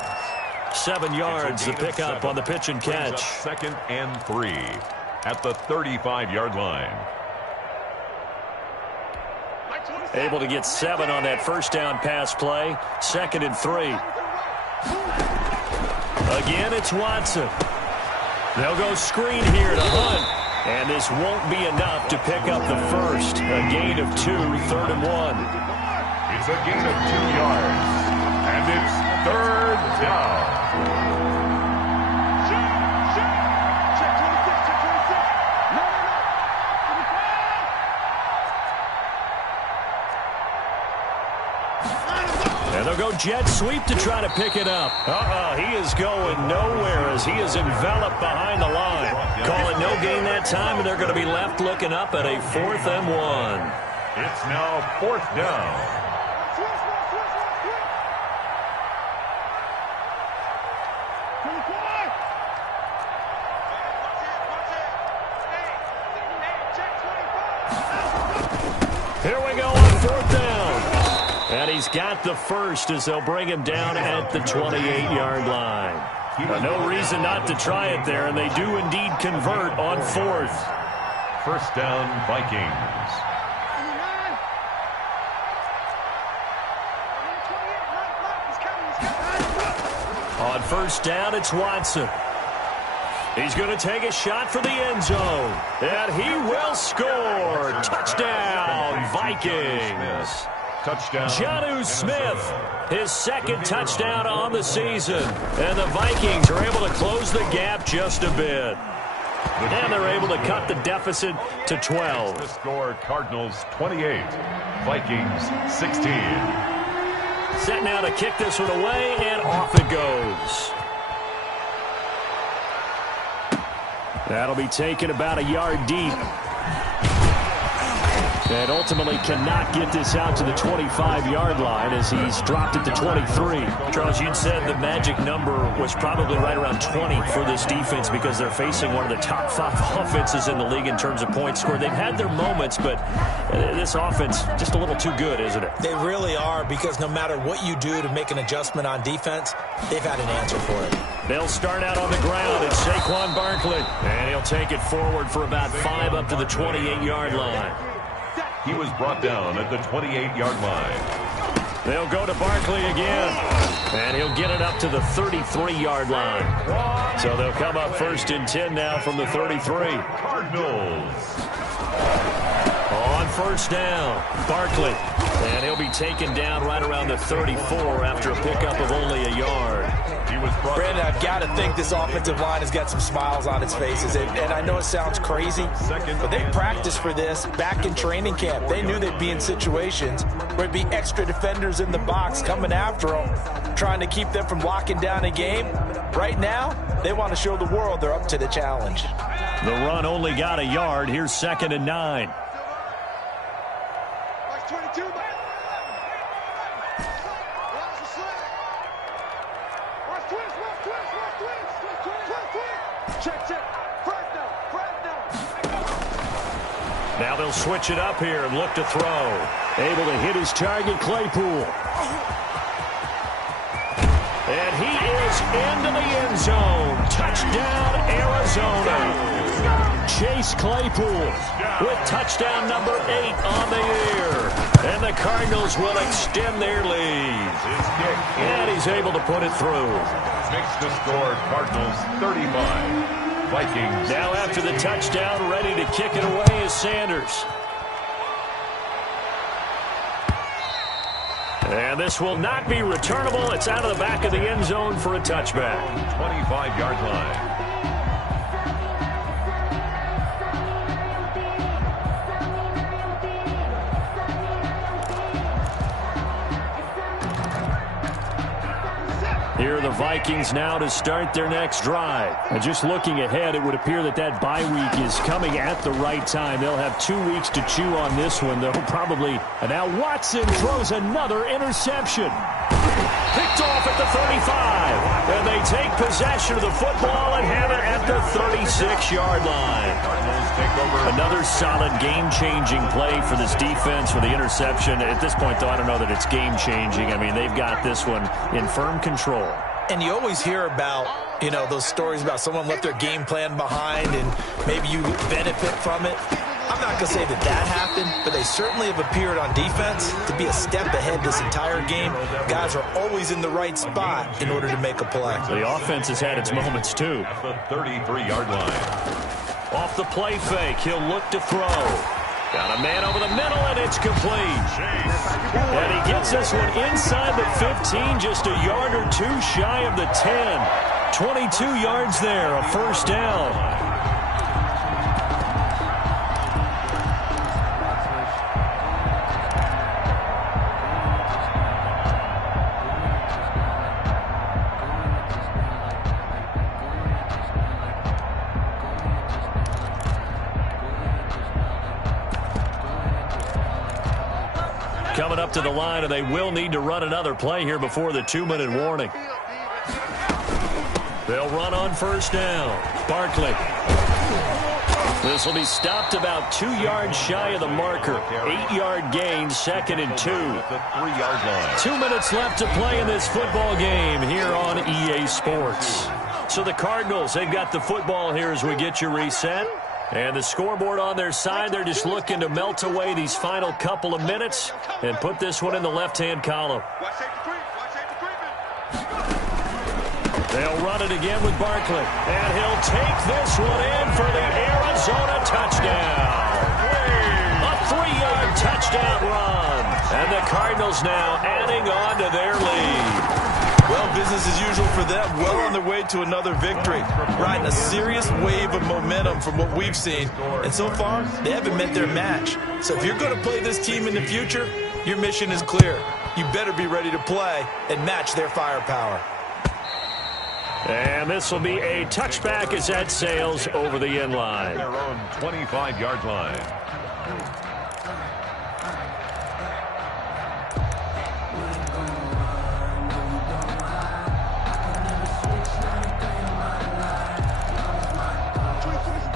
7 yards, the pickup on the pitch and catch. 2nd and 3. At the 35-yard line. Able to get 7 on that first down pass play. 2nd and 3. Again, it's Watson. They'll go screen here to Hunt. And this won't be enough to pick up the first. A gain of 2, 3rd and 1. It's a gain of 2 yards. And it's 3rd down. And they'll go jet sweep to try to pick it up. He is going nowhere as he is enveloped behind the line. Calling no gain that time, and they're going to be left looking up at a 4th and 1. It's now 4th down. Here we go on 4th down. And he's got the first as they'll bring him down at the 28-yard line. No reason not to try it there, and they do indeed convert on 4th. First down, Vikings. On first down, it's Watson. He's going to take a shot for the end zone. And he will score. Touchdown, Vikings. Touchdown. Jonnu Smith, his 2nd touchdown on the season. And the Vikings are able to close the gap just a bit. And they're able to cut the deficit to 12. The score, Cardinals 28, Vikings 16. Set now to kick this one away, and off it goes. That'll be taken about a yard deep. And ultimately cannot get this out to the 25-yard line as he's dropped it to 23. Charles, you'd said the magic number was probably right around 20 for this defense because they're facing one of the top 5 offenses in the league in terms of points scored. They've had their moments, but this offense just a little too good, isn't it? They really are, because no matter what you do to make an adjustment on defense, they've had an answer for it. They'll start out on the ground. It's Saquon Barkley, and he'll take it forward for about 5 up to the 28-yard line. He was brought down at the 28-yard line. They'll go to Barkley again, and he'll get it up to the 33-yard line. So they'll come up 1st and 10 now from the 33. Cardinals. On 1st down, Barkley, and he'll be taken down right around the 34 after a pickup of only a yard. Brandon, I've got to think this offensive line has got some smiles on its faces. And I know it sounds crazy, but they practiced for this back in training camp. They knew they'd be in situations where there'd be extra defenders in the box coming after them, trying to keep them from locking down a game. Right now, they want to show the world they're up to the challenge. The run only got a yard. Here's 2nd and 9. Now they'll switch it up here and look to throw. Able to hit his target, Claypool. And he is into the end zone. Touchdown, Arizona. Chase Claypool with touchdown number 8 on the year. And the Cardinals will extend their lead. And he's able to put it through. Makes the score Cardinals 35. Vikings. Now after the touchdown, ready to kick it away is Sanders. And this will not be returnable. It's out of the back of the end zone for a touchback. 25-yard line. Here are the Vikings now to start their next drive. And just looking ahead, it would appear that bye week is coming at the right time. They'll have 2 weeks to chew on this one. They'll probably... And now Watson throws another interception. Picked off at the 35. And they take possession of the football and have it at the 36-yard line. Another solid game-changing play for this defense for the interception. At this point, though, I don't know that it's game-changing. I mean, they've got this one in firm control. And you always hear about, you know, those stories about someone left their game plan behind and maybe you benefit from it. I'm not going to say that happened, but they certainly have appeared on defense to be a step ahead this entire game. Guys are always in the right spot in order to make a play. The offense has had its moments, too. At the 33-yard line. Off the play fake, he'll look to throw. Got a man over the middle, and it's complete. And he gets this one inside the 15, just a yard or 2 shy of the 10. 22 yards there, a 1st down. Coming up to the line, and they will need to run another play here before the 2-minute warning. They'll run on 1st down. Barkley. This will be stopped about 2 yards shy of the marker. 8-yard gain, 2nd and 2. The 3-yard line. 2 minutes left to play in this football game here on EA Sports. So the Cardinals, they've got the football here as we get you reset. And the scoreboard on their side, they're just looking to melt away these final couple of minutes and put this one in the left-hand column. They'll run it again with Barkley. And he'll take this one in for the Arizona touchdown. A 3-yard touchdown run. And the Cardinals now adding on to their lead. Well, business as usual for them. Well on their way to another victory. Riding a serious wave of momentum from what we've seen. And so far, they haven't met their match. So if you're going to play this team in the future, your mission is clear. You better be ready to play and match their firepower. And this will be a touchback as that sails over the end line. Their own 25-yard line.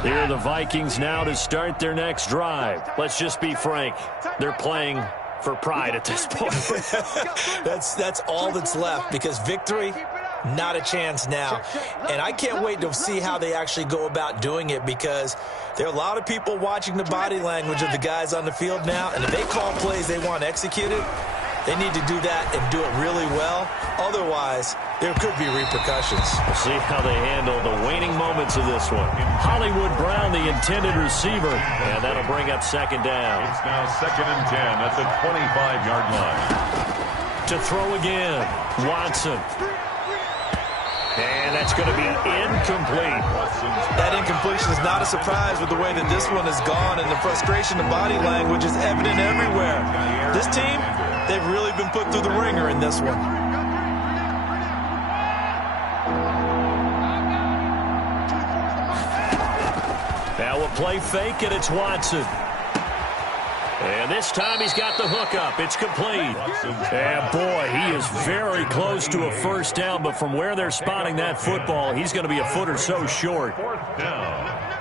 Here are the Vikings now to start their next drive. Let's just be frank. They're playing for pride at this point. That's all that's left, because victory, not a chance now. And I can't wait to see how they actually go about doing it, because there are a lot of people watching the body language of the guys on the field now, and if they call plays they want executed, they need to do that and do it really well. Otherwise, there could be repercussions. We'll see how they handle the waning moments of this one. Hollywood Brown, the intended receiver, and that'll bring up second down. It's now 2nd and 10 at the 25-yard line. To throw again, Watson. And that's going to be incomplete. That incompletion is not a surprise with the way that this one has gone, and the frustration of body language is evident everywhere. This team, they've really been put through the ringer in this one. Now we'll play fake, and it's Watson. And this time he's got the hookup. It's complete. And boy, he is very close to a first down, but from where they're spotting that football, he's going to be a foot or so short. 4th down.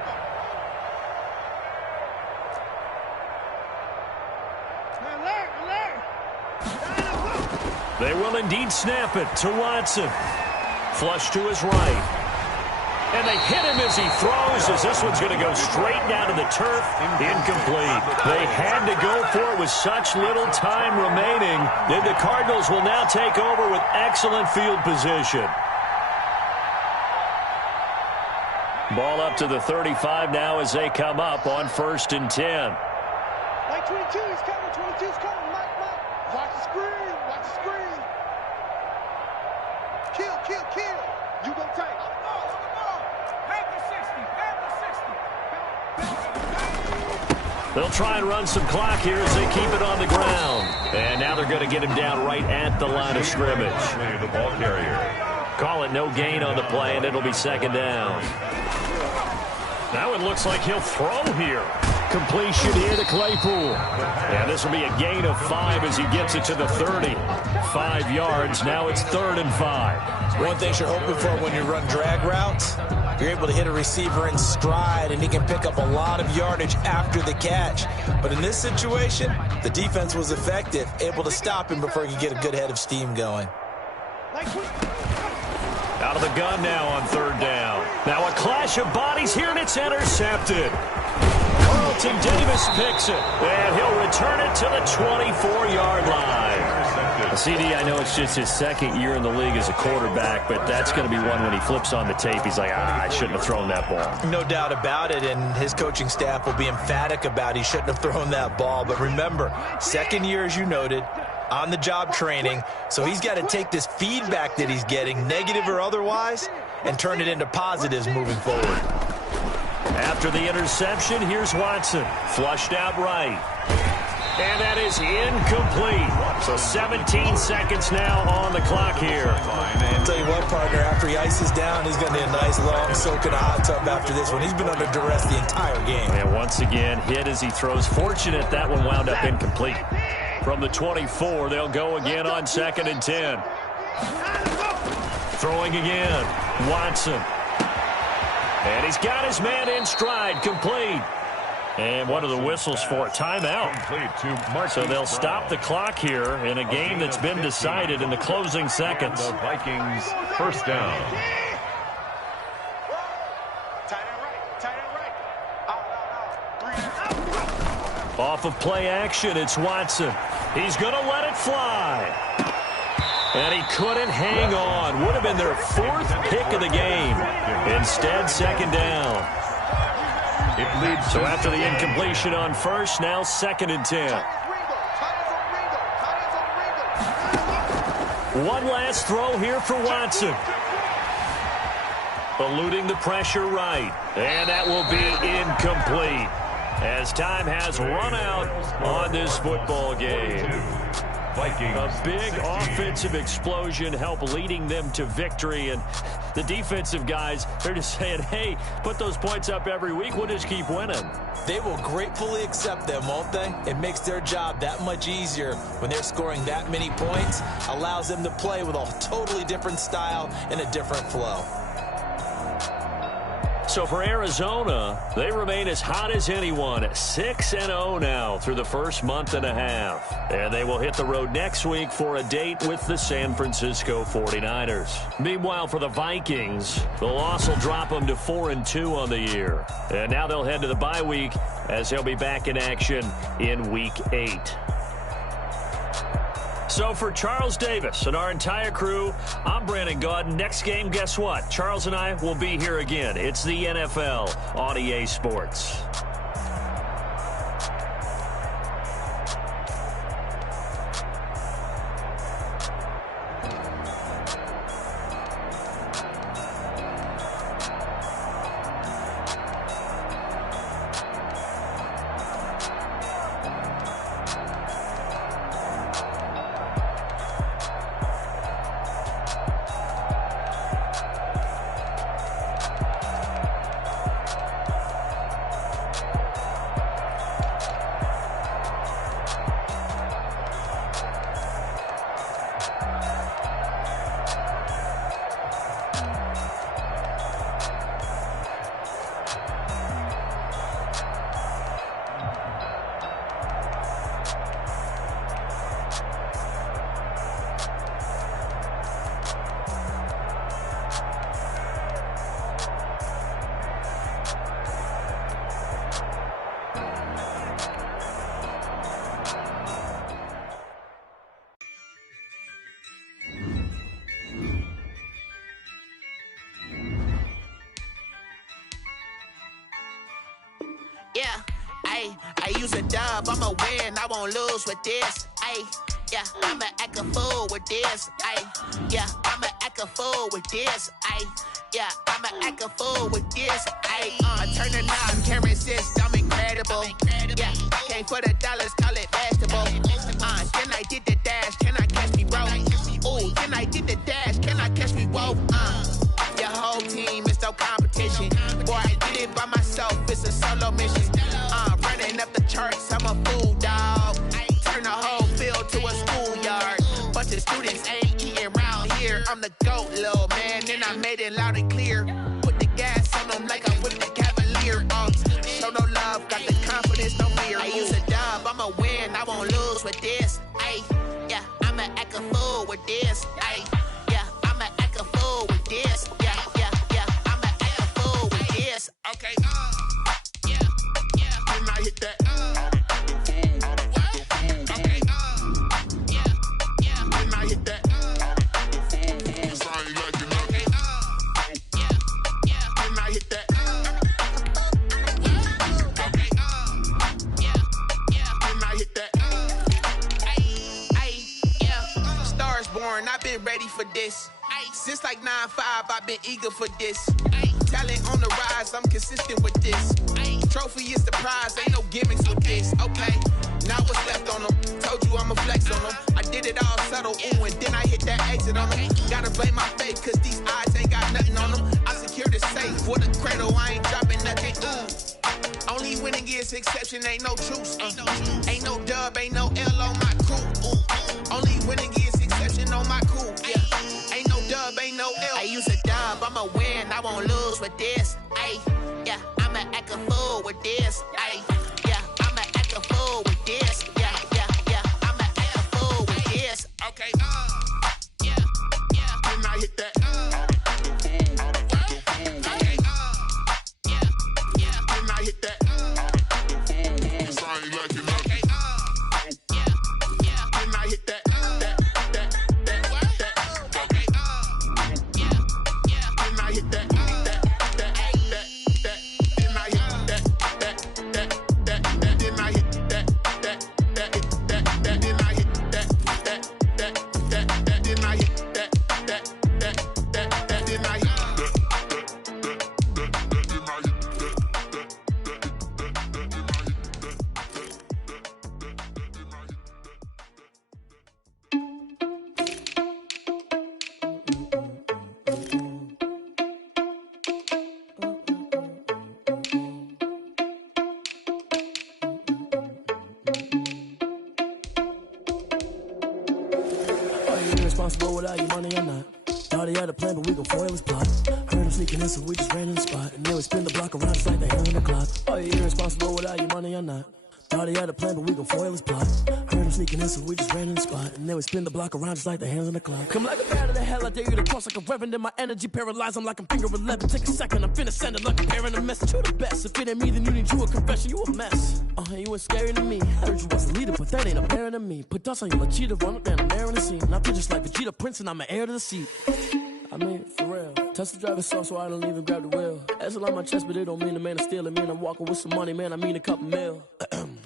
They will indeed snap it to Watson. Flush to his right. And they hit him as he throws, as this one's going to go straight down to the turf. Incomplete. They had to go for it with such little time remaining. Then the Cardinals will now take over with excellent field position. Ball up to the 35 now as they come up on 1st and 10. Like 22, he's coming. 22's coming. Mike. Watch the screen. Watch the screen. Kill. You go tight. They'll try and run some clock here as they keep it on the ground. And now they're going to get him down right at the line of scrimmage. The ball carrier. Call it no gain on the play, and it'll be second down. Now it looks like he'll throw here. Completion here to Claypool. And this will be a gain of 5 as he gets it to the 30. 5 yards. Now it's 3rd and 5. One thing you're hoping for when you run drag routes, you're able to hit a receiver in stride, and he can pick up a lot of yardage after the catch. But in this situation, the defense was effective, able to stop him before he could get a good head of steam going. Out of the gun now on 3rd down. Now a clash of bodies here, and it's intercepted. Carlton Davis picks it, and he'll return it to the 24-yard line. CD, I know it's just his 2nd year in the league as a quarterback, but that's going to be one when he flips on the tape, he's like, I shouldn't have thrown that ball. No doubt about it, and his coaching staff will be emphatic about he shouldn't have thrown that ball. But remember, 2nd year, as you noted, on-the-job training, so he's got to take this feedback that he's getting, negative or otherwise, and turn it into positives moving forward. After the interception, here's Watson. Flushed out right. And that is incomplete. So 17 seconds now on the clock here. I'll tell you what, partner, after he ices down, he's going to need a nice long soak in a hot tub after this one. He's been under duress the entire game. And once again, hit as he throws. Fortunate that one wound up incomplete. From the 24, they'll go again on 2nd and 10. Throwing again, Watson. And he's got his man in stride, complete. And one of the whistles for a timeout. So they'll stop the clock here in a game that's been decided in the closing seconds. The Vikings 1st down. Off of play action, it's Watson. He's going to let it fly. And he couldn't hang on. Would have been their 4th pick of the game. Instead, 2nd down. So after the incompletion on 1st, now 2nd and 10. One last throw here for Watson. Eluding the pressure right. And that will be incomplete, as time has run out on this football game. A big offensive explosion helped leading them to victory, and the defensive guys, they're just saying, hey, put those points up every week, we'll just keep winning. They will gratefully accept them, won't they? It makes their job that much easier when they're scoring that many points, allows them to play with a totally different style and a different flow. So So for Arizona, they remain as hot as anyone, 6-0 now through the first month and a half. And they will hit the road next week for a date with the San Francisco 49ers. Meanwhile, for the Vikings, the loss will drop them to 4-2 on the year. And now they'll head to the bye week as they'll be back in action in Week 8. So for Charles Davis and our entire crew, I'm Brandon Gaudin. Next game, guess what? Charles and I will be here again. It's the NFL on EA Sports. Yeah, I use a dub, I'ma win, I won't lose with this. Yeah, I'ma act a fool with this. Yeah, I'ma act a fool with this. Yeah, I'ma act a fool with this. Turn the knob, can't resist, I'm incredible. Yeah, came for the dollars, call it basketball. Then I did the dash, can I catch me, bro? Ooh, then I did the dash, can I catch me, whoa? Your whole team is no competition. Boy, I did it by myself, it's a solo mission. Running up the charts, I'm a fool, dog. Turn the whole field to a schoolyard. Bunch of students ain't eating round here. I'm the GOAT, little man, and I made it loud and clear. Put the gas on them like I'm with the Cavalier. Show no love, got the confidence, no fear. I use a dub, I'ma win, I won't lose with this. Yeah, I'ma act a fool with this. Yeah, I'ma act a fool with this. Yeah, I'ma act a fool with this. Okay, yeah, when I hit that. Okay, yeah, when I hit that. When I hit that. I've been ready for this. Since like 9-5, I've been eager for this. Talent on the rise, I'm consistent with this. Trophy is the prize, ain't no gimmicks with this. Okay, now what's left on them? Told you I'ma flex on them. I did it all subtle, ooh, and then I hit that exit on them. Gotta blame my fate, cause these eyes ain't got nothing on them. I secure the safe with a cradle, I ain't dropping nothing, ooh. Only winning is exception, ain't no truce. Ain't no dub, ain't no L on my crew. Only winning is exception on my crew. Yeah, ain't no dub, ain't no L. I use a dub, I'ma win, I won't lose with this. Yeah, I'ma act a fool with this. Yeah, I'ma act a fool with this. Yeah, I'ma act a fool with this. Okay, yeah, when I hit that. Okay, yeah, when I hit that. I ain't liking nothing. Yeah, when I hit that. Are you responsible without your money or not? Thought he had a plan, but we gon' foil his plot. Heard him sneaking in, so we just ran in the spot. And then we spin the block around just like the hand on the clock. Are you irresponsible without your money or not? Thought he had a plan, but we gon' foil his plot. Heard him sneaking in, so we just ran in the spot. And then we spin the block around just like the hands on the clock. Come like a bat of the hell, I dare you to cross like a reverend. In my energy paralyzed, I'm like I'm finger 11. Take a second, I'm finna send it like a parent a message. You the best, if it ain't me, then you need you a confession. You a mess, you ain't scary to me. Heard you was a leader, but that ain't apparent to me. Put dust on you like cheetah, run up down, I'm air in the scene. I feel just like Vegeta Prince, and I'm an heir to the seat. I mean, for real. Touch the driver's soft, so I don't even grab the wheel. That's a lot on my chest, but it don't mean the man is stealing. Mean I'm walking with some money, man, I mean a couple mil.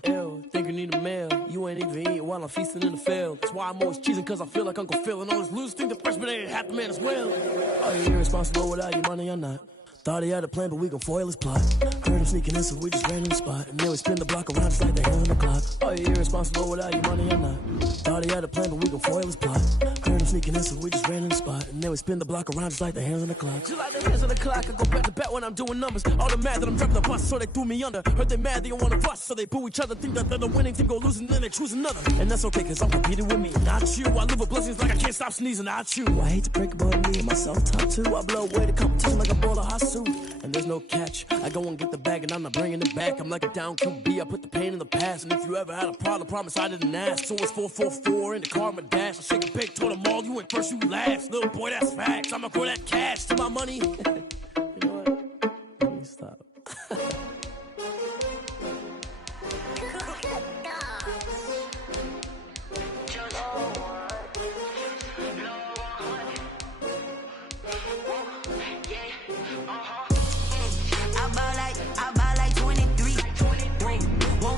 Ew, think you need a meal. You ain't even eating while I'm feasting in the field. That's why I'm always cheesing, cause I feel like Uncle Phil. And all this losers think the freshman ain't half the man as well. Are you irresponsible without your money or not? Thought he had a plan, but we gon' foil his plot. Heard him sneaking in, so we just ran in the spot. And then we spin the block around just like the hand on the clock. Are you irresponsible without your money or not? Thought he had a plan, but we gon' foil his plot. Heard him sneaking in, so we just ran in the spot. And then we spin the block around just like the hands on the clock. Just like the hands on the clock, I go back to back when I'm doing numbers. All the mad that I'm driving the bus, so they threw me under. Heard they mad, they don't wanna bust, so they boo each other. Think that they're the winning team, go losing, then they choose another. And that's okay, cause I'm competing with me, not you. I live with blessings like I can't stop sneezing, not you. I hate to break it, but me and myself top two. I blow away the competition like a ball of hot soup. And there's no catch. I go and get the bag and I'm not bringing it back. I'm like a down QB, I put the pain in the past. And if you ever had a problem, promise I didn't ask. So it's 444 in the car, my dash. I shake a big, told them all, you went first, you last. Little boy, that's facts. I'ma grow that cash to my money. You know what? Let me stop.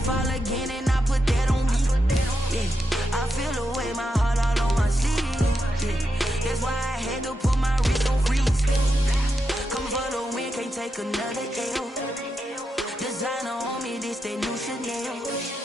Fall again and I put that on me. Yeah, I feel the way, my heart all on my sleeve. Yeah, that's why I had to put my wrist on freeze. Coming for the win, can't take another L. Designer on me, this they new Chanel.